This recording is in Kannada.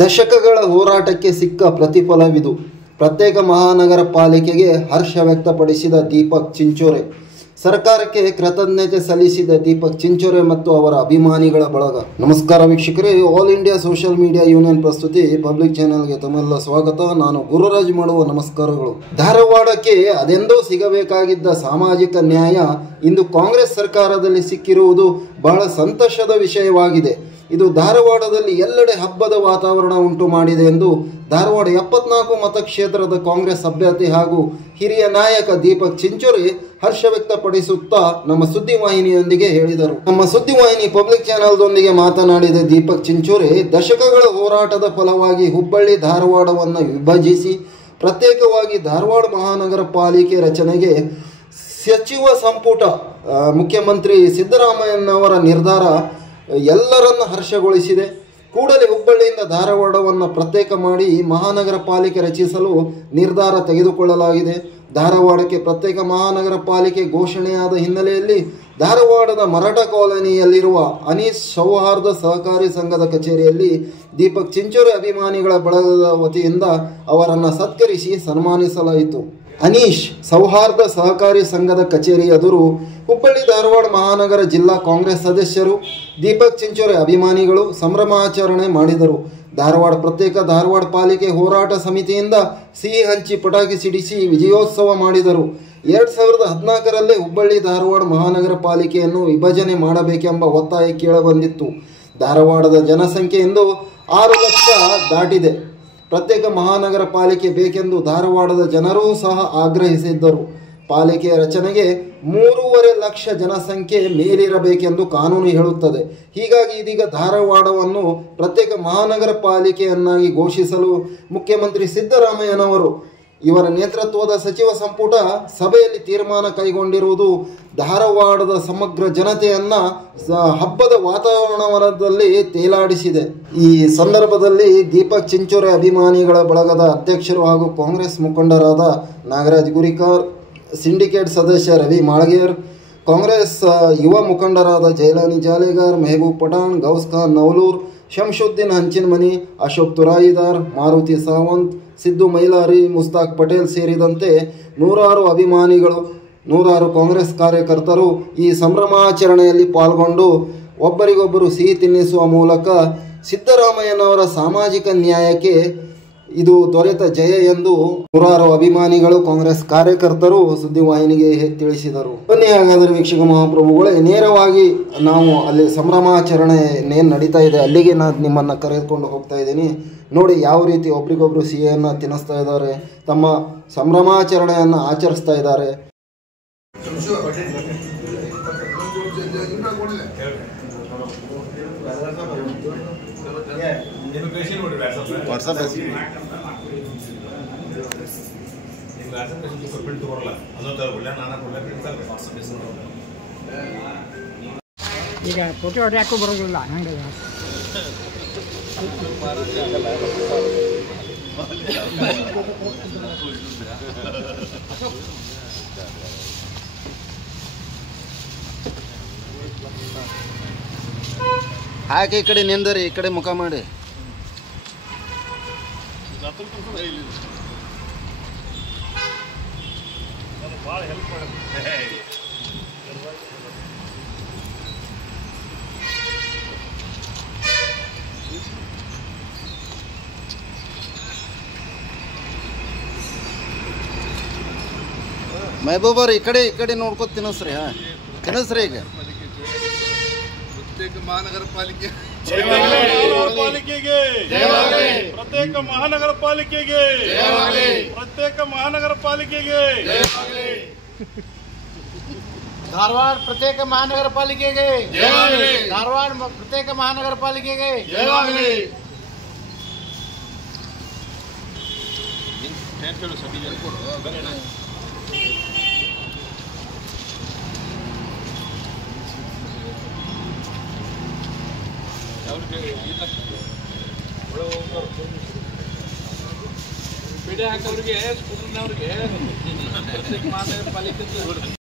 ದಶಕಗಳ ಹೋರಾಟಕ್ಕೆ ಸಿಕ್ಕ ಪ್ರತಿಫಲವಿದು. ಪ್ರತ್ಯೇಕ ಮಹಾನಗರ ಪಾಲಿಕೆಗೆ ಹರ್ಷ ವ್ಯಕ್ತಪಡಿಸಿದ ದೀಪಕ್ ಚಿಂಚೋರೆ. ಸರ್ಕಾರಕ್ಕೆ ಕೃತಜ್ಞತೆ ಸಲ್ಲಿಸಿದ ದೀಪಕ್ ಚಿಂಚೋರೆ ಮತ್ತು ಅವರ ಅಭಿಮಾನಿಗಳ ಬಳಗ. ನಮಸ್ಕಾರ ವೀಕ್ಷಕರೇ, all India social media union ಪ್ರಸ್ತುತಿ ಪಬ್ಲಿಕ್ ಚಾನೆಲ್ಗೆ ತಮ್ಮೆಲ್ಲ ಸ್ವಾಗತ. ನಾನು ಗುರುರಾಜ್ ಮಾಡುವ ನಮಸ್ಕಾರಗಳು. ಧಾರವಾಡಕ್ಕೆ ಅದೆಂದೋ ಸಿಗಬೇಕಾಗಿದ್ದ ಸಾಮಾಜಿಕ ನ್ಯಾಯ ಇಂದು ಕಾಂಗ್ರೆಸ್ ಸರ್ಕಾರದಲ್ಲಿ ಸಿಕ್ಕಿರುವುದು ಬಹಳ ಸಂತೋಷದ ವಿಷಯವಾಗಿದೆ. ಇದು ಧಾರವಾಡದಲ್ಲಿ ಎಲ್ಲೆಡೆ ಹಬ್ಬದ ವಾತಾವರಣ ಉಂಟು ಮಾಡಿದೆ ಎಂದು ಧಾರವಾಡ 74 ಮತಕ್ಷೇತ್ರದ ಕಾಂಗ್ರೆಸ್ ಅಭ್ಯರ್ಥಿ ಹಾಗೂ ಹಿರಿಯ ನಾಯಕ ದೀಪಕ್ ಚಿಂಚೋರೆ ಹರ್ಷ ವ್ಯಕ್ತಪಡಿಸುತ್ತಾ ನಮ್ಮ ಸುದ್ದಿವಾಹಿನಿಯೊಂದಿಗೆ ಹೇಳಿದರು. ನಮ್ಮ ಸುದ್ದಿವಾಹಿನಿ ಪಬ್ಲಿಕ್ ಚಾನೆಲ್ದೊಂದಿಗೆ ಮಾತನಾಡಿದ ದೀಪಕ್ ಚಿಂಚೋರೆ, ದಶಕಗಳ ಹೋರಾಟದ ಫಲವಾಗಿ ಹುಬ್ಬಳ್ಳಿ ಧಾರವಾಡವನ್ನು ವಿಭಜಿಸಿ ಪ್ರತ್ಯೇಕವಾಗಿ ಧಾರವಾಡ ಮಹಾನಗರ ಪಾಲಿಕೆ ರಚನೆಗೆ ಸಚಿವ ಸಂಪುಟ ಮುಖ್ಯಮಂತ್ರಿ ಸಿದ್ದರಾಮಯ್ಯನವರ ನಿರ್ಧಾರ ಎಲ್ಲರನ್ನು ಹರ್ಷಗೊಳಿಸಿದೆ. ಕೂಡಲೇ ಹುಬ್ಬಳ್ಳಿಯಿಂದ ಧಾರವಾಡವನ್ನು ಪ್ರತ್ಯೇಕ ಮಾಡಿ ಮಹಾನಗರ ಪಾಲಿಕೆ ರಚಿಸಲು ನಿರ್ಧಾರ ತೆಗೆದುಕೊಳ್ಳಲಾಗಿದೆ. ಧಾರವಾಡಕ್ಕೆ ಪ್ರತ್ಯೇಕ ಮಹಾನಗರ ಪಾಲಿಕೆ ಘೋಷಣೆಯಾದ ಹಿನ್ನೆಲೆಯಲ್ಲಿ ಧಾರವಾಡದ ಮರಾಠ ಕಾಲೋನಿಯಲ್ಲಿರುವ ಅನೀಶ್ ಸೌಹಾರ್ದ ಸಹಕಾರಿ ಸಂಘದ ಕಚೇರಿಯಲ್ಲಿ ದೀಪಕ್ ಚಿಂಚೋರೆ ಅಭಿಮಾನಿಗಳ ಬಳಗದ ವತಿಯಿಂದ ಅವರನ್ನು ಸತ್ಕರಿಸಿ ಸನ್ಮಾನಿಸಲಾಯಿತು. ಅನೀಶ್ ಸೌಹಾರ್ದ ಸಹಕಾರಿ ಸಂಘದ ಕಚೇರಿ ಎದುರು ಹುಬ್ಬಳ್ಳಿ ಧಾರವಾಡ ಮಹಾನಗರ ಜಿಲ್ಲಾ ಕಾಂಗ್ರೆಸ್ ಸದಸ್ಯರು, ದೀಪಕ್ ಚಿಂಚೋರೆ ಅಭಿಮಾನಿಗಳು ಸಂಭ್ರಮಾಚರಣೆ ಮಾಡಿದರು. ಧಾರವಾಡ ಪಾಲಿಕೆ ಹೋರಾಟ ಸಮಿತಿಯಿಂದ ಸಿಹಿ ಹಂಚಿ ಪಟಾಕಿ ಸಿಡಿಸಿ ವಿಜಯೋತ್ಸವ ಮಾಡಿದರು. 2014ರಲ್ಲೇ ಹುಬ್ಬಳ್ಳಿ ಧಾರವಾಡ ಮಹಾನಗರ ಪಾಲಿಕೆಯನ್ನು ವಿಭಜನೆ ಮಾಡಬೇಕೆಂಬ ಒತ್ತಾಯ ಕೇಳಬಂದಿತ್ತು. ಧಾರವಾಡದ ಜನಸಂಖ್ಯೆ ಇಂದು 6 ಲಕ್ಷ ದಾಟಿದೆ. ಪ್ರತ್ಯೇಕ ಮಹಾನಗರ ಪಾಲಿಕೆ ಬೇಕೆಂದು ಧಾರವಾಡದ ಜನರೂ ಸಹ ಆಗ್ರಹಿಸಿದ್ದರು. ಪಾಲಿಕೆಯ ರಚನೆಗೆ 3.5 ಲಕ್ಷ ಜನಸಂಖ್ಯೆ ಮೇಲಿರಬೇಕೆಂದು ಕಾನೂನು ಹೇಳುತ್ತದೆ. ಹೀಗಾಗಿ ಇದೀಗ ಧಾರವಾಡವನ್ನು ಪ್ರತ್ಯೇಕ ಮಹಾನಗರ ಪಾಲಿಕೆಯನ್ನಾಗಿ ಘೋಷಿಸಲು ಮುಖ್ಯಮಂತ್ರಿ ಸಿದ್ದರಾಮಯ್ಯನವರು ಇವರ ನೇತೃತ್ವದ ಸಚಿವ ಸಂಪುಟ ಸಭೆಯಲ್ಲಿ ತೀರ್ಮಾನ ಕೈಗೊಂಡಿರುವುದು ಧಾರವಾಡದ ಸಮಗ್ರ ಜನತೆಯನ್ನ ಹಬ್ಬದ ವಾತಾವರಣದಲ್ಲಿ ತೇಲಾಡಿಸಿದೆ. ಈ ಸಂದರ್ಭದಲ್ಲಿ ದೀಪಕ್ ಚಿಂಚೋರೆ ಅಭಿಮಾನಿಗಳ ಬಳಗದ ಅಧ್ಯಕ್ಷರು ಹಾಗೂ ಕಾಂಗ್ರೆಸ್ ಮುಖಂಡರಾದ ನಾಗರಾಜ್ ಗುರಿಕಾರ್, ಸಿಂಡಿಕೇಟ್ ಸದಸ್ಯ ರವಿ ಮಾಳಗೇರ್, ಕಾಂಗ್ರೆಸ್ ಯುವ ಮುಖಂಡರಾದ ಜೈಲಾನಿ ಜಾಲೇಗಾರ್, ಮೆಹಬೂಬ್ ಪಠಾಣ್, ಗೌಸ್ ಖಾನ್ ನವಲೂರ್, ಶಂಶುದ್ದೀನ್ ಹಂಚಿನಮನಿ, ಅಶೋಕ್ ತುರಾಯಿದಾರ್, ಮಾರುತಿ ಸಾವಂತ್, ಸಿದ್ದು ಮೈಲಾರಿ, ಮುಸ್ತಾಕ್ ಪಟೇಲ್ ಸೇರಿದಂತೆ ನೂರಾರು ಅಭಿಮಾನಿಗಳು, ನೂರಾರು ಕಾಂಗ್ರೆಸ್ ಕಾರ್ಯಕರ್ತರು ಈ ಸಂಭ್ರಮಾಚರಣೆಯಲ್ಲಿ ಪಾಲ್ಗೊಂಡು ಒಬ್ಬರಿಗೊಬ್ಬರು ಸಿಹಿ ತಿನ್ನಿಸುವ ಮೂಲಕ ಸಿದ್ದರಾಮಯ್ಯನವರ ಸಾಮಾಜಿಕ ನ್ಯಾಯಕ್ಕೆ ಇದು ದೊರೆತ ಜಯ ಎಂದು ನೂರಾರು ಅಭಿಮಾನಿಗಳು, ಕಾಂಗ್ರೆಸ್ ಕಾರ್ಯಕರ್ತರು ಸುದ್ದಿವಾಹಿನಿಗೆ ತಿಳಿಸಿದರು. ಬನ್ನಿ ಹಾಗಾದರೆ ವೀಕ್ಷಕ ಮಹಾಪ್ರಭುಗಳೇ, ನೇರವಾಗಿ ನಾವು ಅಲ್ಲಿ ಸಂಭ್ರಮಾಚರಣೆ ಏನು ನಡೀತಾ ಇದೆ ಅಲ್ಲಿಗೆ ನಾನು ನಿಮ್ಮನ್ನು ಕರೆದುಕೊಂಡು ಹೋಗ್ತಾ ಇದ್ದೀನಿ. ನೋಡಿ ಯಾವ ರೀತಿ ಒಬ್ರಿಗೊಬ್ರು ಸಿಹಿಯನ್ನು ತಿನ್ನಿಸ್ತಾ ಇದ್ದಾರೆ, ತಮ್ಮ ಸಂಭ್ರಮಾಚರಣೆಯನ್ನು ಆಚರಿಸ್ತಾ ಇದ್ದಾರೆ. ಈಗ ಫೋಟೋ ಹೊಡ್ಯಾಕೂ ಬರೋದಿಲ್ಲ ಹಂಗೆ. ಹಾಗೆ ಈ ಕಡೆ ನಿಂದರಿ, ಈ ಕಡೆ ಮುಖ ಮಾಡಿ. ಮೆಹಬೂಬರ್ ಈ ಕಡೆ ನೋಡ್ಕೊತ ತಿನ್ನಿಸ್ರಿ. ತಿನ್ನಿಸ್ರಿ. ಈಗ ಪ್ರತ್ಯೇಕ ಮಹಾನಗರ ಪಾಲಿಕೆ ಪ್ರತ್ಯೇಕ ಮಹಾನಗರ ಪಾಲಿಕೆಗೆ ಪ್ರತ್ಯೇಕ ಮಹಾನಗರ ಪಾಲಿಕೆಗೆ ಧಾರವಾಡ ಪ್ರತ್ಯೇಕ ಮಹಾನಗರ ಪಾಲಿಕೆಗೆ ಧಾರವಾಡ ಪ್ರತ್ಯೇಕ ಮಹಾನಗರ ಪಾಲಿಕೆಗೆ ಬಿಡಿ ಹಾಕೋರಿಗೆ ಸ್ಕೂಲ್ನವ್ರಿಗೆ ಪ್ರತ್ಯೇಕ ಮಹಾನಗರ ಪಾಲಿಕೆ